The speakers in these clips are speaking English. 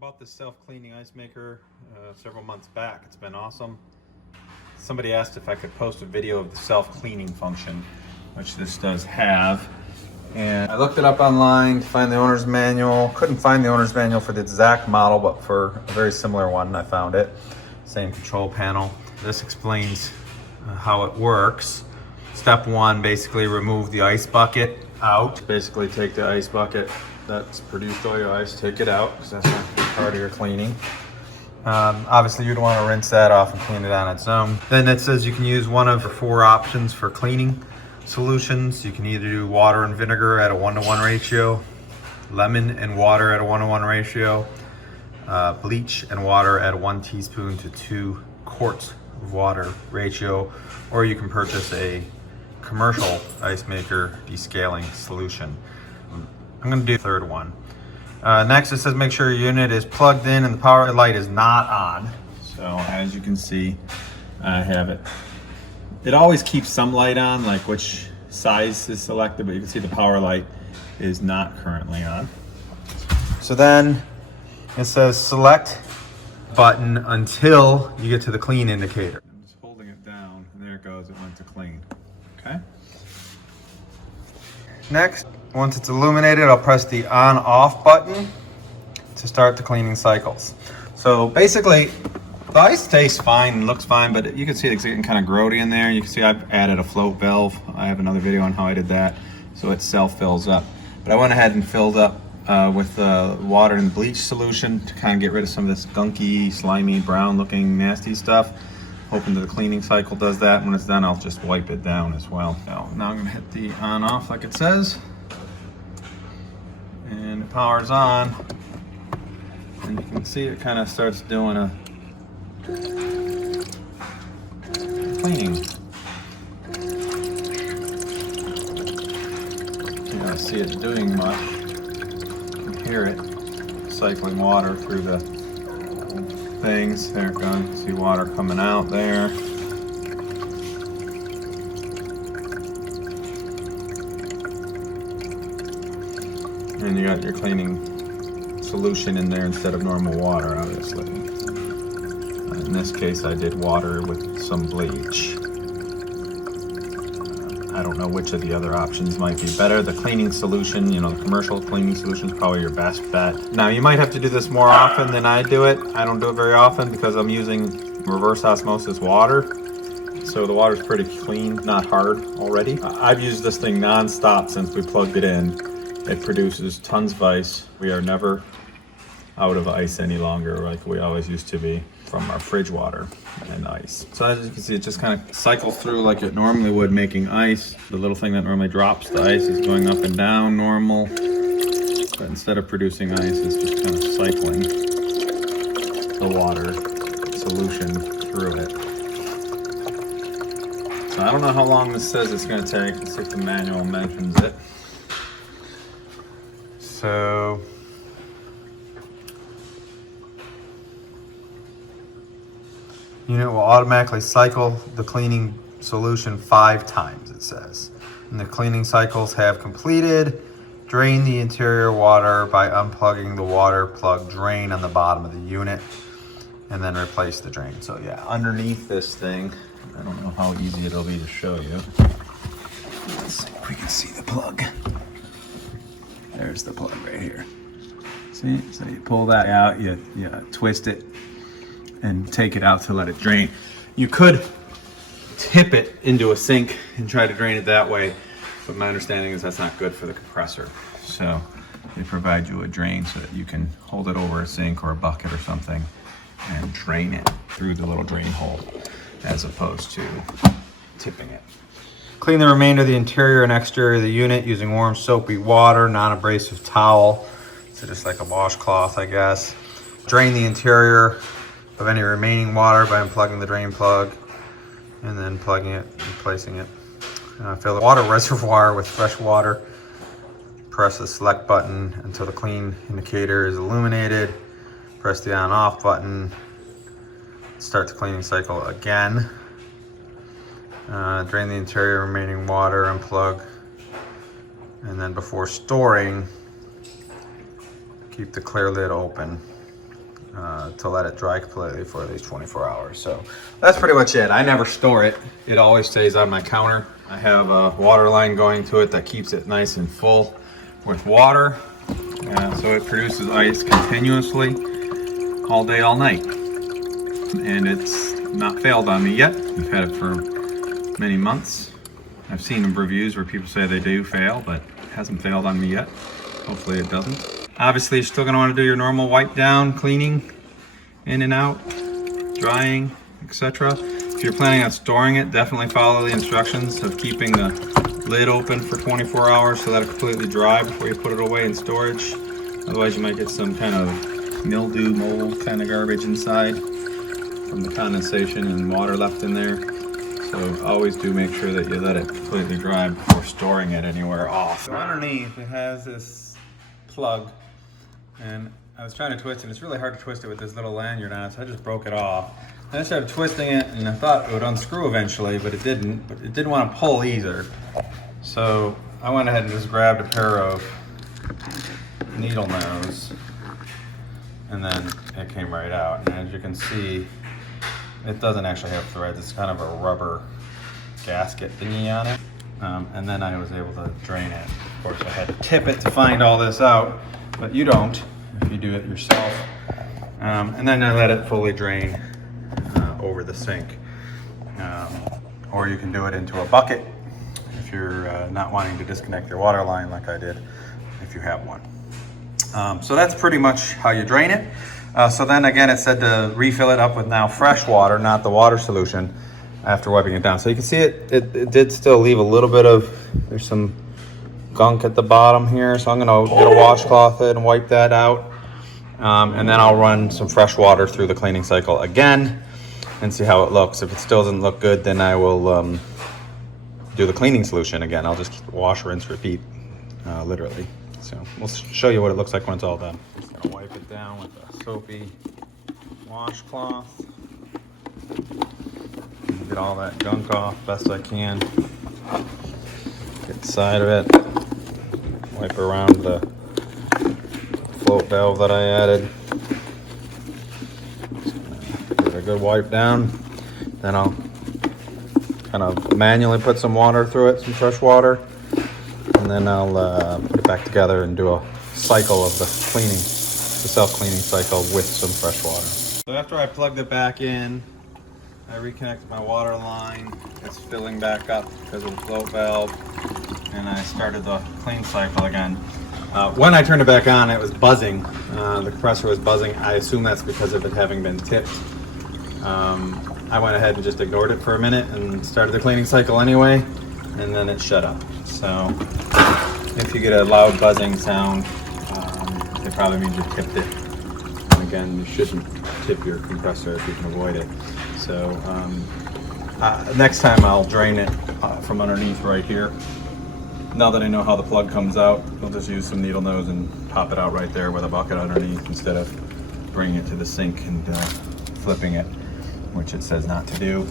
bought this self-cleaning ice maker several months back. It's been awesome. Somebody asked if I could post a video of the self-cleaning function, which this does have. And I looked it up online to find the owner's manual. Couldn't find the owner's manual for the exact model, but for a very similar one, I found it. Same control panel. This explains how it works. Step one, basically remove the ice bucket out. Basically take the ice bucket that's produced all your ice, take it out, because that's not part of your cleaning. Obviously you'd want to rinse that off and clean it on its own. Then it says you can use one of 4 options for cleaning solutions. You can either do water and vinegar at a 1-to-1 ratio, lemon and water at a 1-to-1 ratio, bleach and water at a 1 teaspoon to 2 quarts of water ratio, or you can purchase a commercial ice maker descaling solution. I'm going to do the third one. Next, it says make sure your unit is plugged in and the power light is not on. So as you can see, I have it. It always keeps some light on, like which size is selected, but you can see the power light is not currently on. So then it says select button until you get to the clean indicator. I'm just holding it down and there it goes, it went to clean. Okay. Next, once it's illuminated, I'll press the on-off button to start the cleaning cycles. So basically, the ice tastes fine and looks fine, but you can see it's getting kind of grody in there. You can see I've added a float valve. I have another video on how I did that, so it self-fills up. But I went ahead and filled up with water and bleach solution to kind of get rid of some of this gunky, slimy, brown-looking, nasty stuff. Hoping that the cleaning cycle does that. When it's done, I'll just wipe it down as well. So now I'm gonna hit the on-off like it says. And the power's on. And you can see it kind of starts doing a cleaning. You don't see it doing much. You can hear it cycling water through the things. There it goes. See water coming out there. And you got your cleaning solution in there instead of normal water, obviously. In this case, I did water with some bleach. I don't know which of the other options might be better. The cleaning solution, you know, the commercial cleaning solution is probably your best bet. Now, you might have to do this more often than I do it. I don't do it very often because I'm using reverse osmosis water. So the water's pretty clean, not hard already. I've used this thing non-stop since we plugged it in. It produces tons of ice. We are never out of ice any longer like we always used to be from our fridge water and ice. So as you can see, it just kind of cycles through like it normally would, making ice. The little thing that normally drops the ice is going up and down normal. But instead of producing ice, it's just kind of cycling the water solution through it. So I don't know how long this says it's going to take. Let's see if the manual mentions it. So unit will automatically cycle the cleaning solution 5 times, it says. And the cleaning cycles have completed. Drain the interior water by unplugging the water plug drain on the bottom of the unit and then replace the drain. So yeah, underneath this thing, I don't know how easy it'll be to show you. Let's see if we can see the plug. There's the plug right here. See, so you pull that out, you twist it, and take it out to let it drain. You could tip it into a sink and try to drain it that way, but my understanding is that's not good for the compressor. So they provide you a drain so that you can hold it over a sink or a bucket or something and drain it through the little drain hole as opposed to tipping it. Clean the remainder of the interior and exterior of the unit using warm soapy water, non-abrasive towel. So just like a washcloth, I guess. Drain the interior of any remaining water by unplugging the drain plug and then plugging it, replacing it. Fill the water reservoir with fresh water. Press the select button until the clean indicator is illuminated. Press the on-off button. Start the cleaning cycle again. Drain the interior remaining water, unplug, and then before storing, keep the clear lid open. to let it dry completely for at least 24 hours. So that's pretty much it. I never store it. It always stays on my counter. I have a water line going to it that keeps it nice and full with water. So it produces ice continuously all day, all night. And it's not failed on me yet. I've had it for many months. I've seen reviews where people say they do fail, but it hasn't failed on me yet. Hopefully it doesn't. Obviously, you're still gonna wanna do your normal wipe down, cleaning, in and out, drying, etc. If you're planning on storing it, definitely follow the instructions of keeping the lid open for 24 hours so that it completely dry before you put it away in storage. Otherwise, you might get some kind of mildew, mold kind of garbage inside from the condensation and water left in there. So always do make sure that you let it completely dry before storing it anywhere off. So underneath, it has this plug, and I was trying to twist it. It's really hard to twist it with this little lanyard on it, so I just broke it off. Then I started twisting it, and I thought it would unscrew eventually, but it didn't. But it didn't want to pull either. So I went ahead and just grabbed a pair of needle nose, and then it came right out. And as you can see, it doesn't actually have threads. It's kind of a rubber gasket thingy on it. And then I was able to drain it. Of course, I had to tip it to find all this out, but you don't if you do it yourself. And then I let it fully drain over the sink. Or you can do it into a bucket if you're not wanting to disconnect your water line like I did, if you have one. So that's pretty much how you drain it. So then again, it said to refill it up with now fresh water, not the water solution, after wiping it down. So you can see it did still leave a little bit of, there's some gunk at the bottom here. So I'm gonna get a washcloth and wipe that out. And then I'll run some fresh water through the cleaning cycle again and see how it looks. If it still doesn't look good, then I will do the cleaning solution again. I'll just wash, rinse, repeat, literally. So we'll show you what it looks like when it's all done. Just gonna wipe it down with a soapy washcloth. Get all that gunk off best I can. Get the side of it. Wipe around the float valve that I added. Give it a good wipe down. Then I'll kind of manually put some water through it, some fresh water. And then I'll put it back together and do a cycle of the cleaning, the self-cleaning cycle with some fresh water. So after I plugged it back in, I reconnected my water line. It's filling back up because of the float valve. And I started the clean cycle again. When I turned it back on, it was buzzing. The compressor was buzzing. I assume that's because of it having been tipped. I went ahead and just ignored it for a minute and started the cleaning cycle anyway, and then it shut up. So if you get a loud buzzing sound, it probably means you tipped it. And again, you shouldn't tip your compressor if you can avoid it. So next time I'll drain it from underneath right here. Now that I know how the plug comes out, I'll just use some needle nose and pop it out right there with a bucket underneath instead of bringing it to the sink and flipping it, which it says not to do.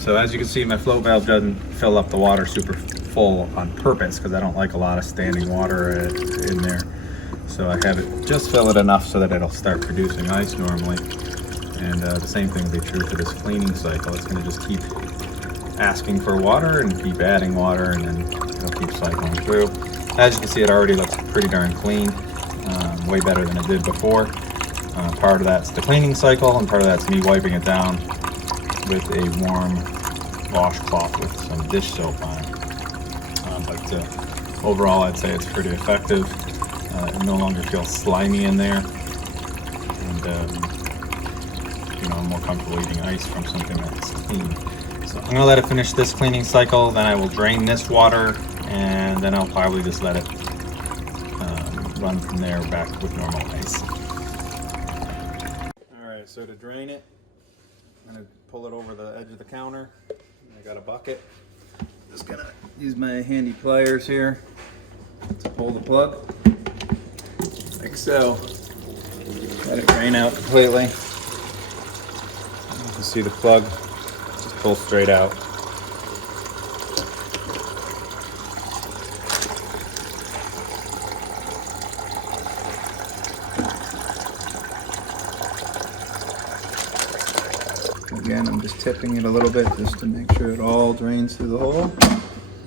So as you can see, my float valve doesn't fill up the water super full on purpose because I don't like a lot of standing water in there. So I have it just fill it enough so that it'll start producing ice normally. And the same thing will be true for this cleaning cycle. It's going to just keep asking for water and keep adding water, and then it'll keep cycling through. As you can see, it already looks pretty darn clean, way better than it did before. Part of that's the cleaning cycle, and part of that's me wiping it down with a warm washcloth with some dish soap on it. But overall, I'd say it's pretty effective. It no longer feels slimy in there, and I'm more comfortable eating ice from something that's clean. So I'm gonna let it finish this cleaning cycle, then I will drain this water, and then I'll probably just let it run from there back with normal ice. Alright, so to drain it, I'm gonna pull it over the edge of the counter. I got a bucket. Just gonna use my handy pliers here to pull the plug, like so. Let it drain out completely. You can see the plug just pull straight out. again, I'm just tipping it a little bit just to make sure it all drains through the hole.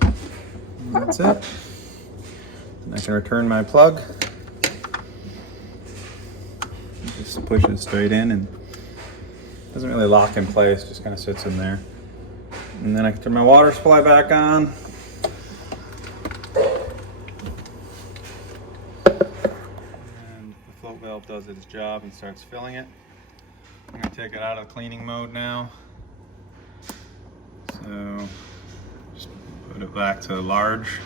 And that's it. And I can return my plug. Just push it straight in, and it doesn't really lock in place, just kind of sits in there. And then I can turn my water supply back on. And the float valve does its job and starts filling it. I'm going to take it out of cleaning mode now. So just put it back to large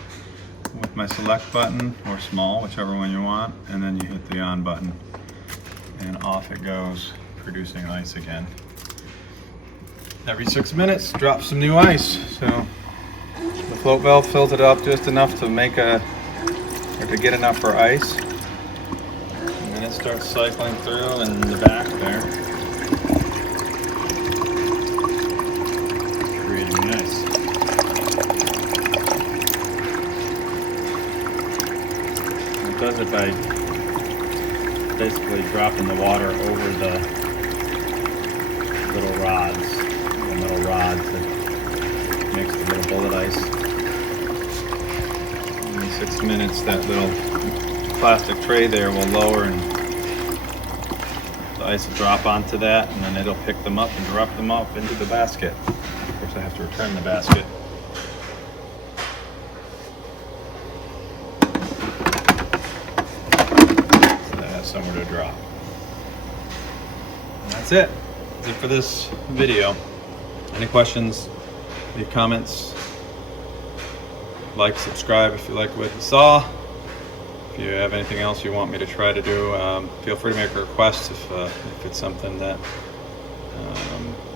with my select button, or small, whichever one you want, and then you hit the on button and off it goes, producing ice again. Every 6 minutes, drop some new ice. So the float valve fills it up just enough to to get enough for ice. And then it starts cycling through in the back there, creating ice. It does it by basically dropping the water over the little rods, the metal rods that makes the little bullet ice. In 6 minutes, that little plastic tray there will lower and the ice will drop onto that, and then it'll pick them up and drop them up into the basket. Of course, I have to return the basket. Somewhere to drop. And that's it. That's it for this video. Any questions, leave comments, like, subscribe if you like what you saw. If you have anything else you want me to try to do, feel free to make a request if it's something that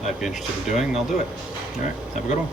I'd be interested in doing, I'll do it. All right, have a good one.